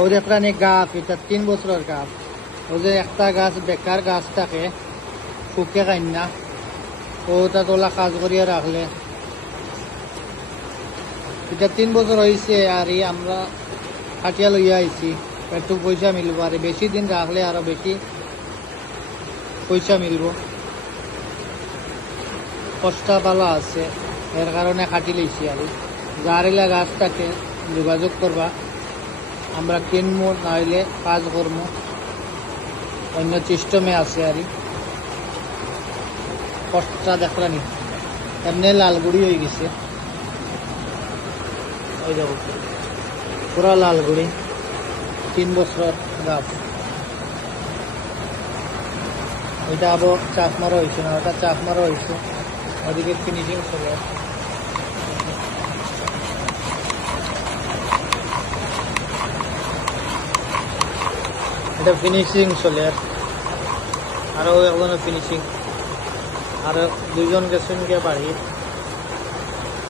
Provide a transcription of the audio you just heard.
ওই যে একটা গাছ, এটা 3 বছরের গাছ। ওই যে একটা গাছ বেকার গাছ থাকে শুকে খাই না, ওটা তোলা কাজ করিয়া রাখলে এটা 3 বছর হয়েছে। আর আমরা কাটিয়া লইয়া আইছি, একটু পয়সা মিলবো। আর বেশি দিন রাখলে আরো বেশি পয়সা মিলব। কষ্টা পালা আছে, এর কারণে কাটি লইছি। আর যারিলা গাছটাকে যোগাযোগ করবা, আমরা কিনবো, নাইলে কাজ করবো, অন্য সিস্টেমে আছে। আর কষ্টটা দেখলানি এমনি লালগুড়ি হয়ে গেছে। ওই দেখো পুরা লালগুড়ি, 3 বছর গাছ। ওইটা আবার চাপ মারা হয়েছে না, ওটা চাপ মারা হয়েছে। ওদিকে ফিনিশিং চলে, এটা ফিনিশিং চলে। আরো একজনের ফিনিশিং, আরো 2জন গেছেন গিয়ে বাড়ি।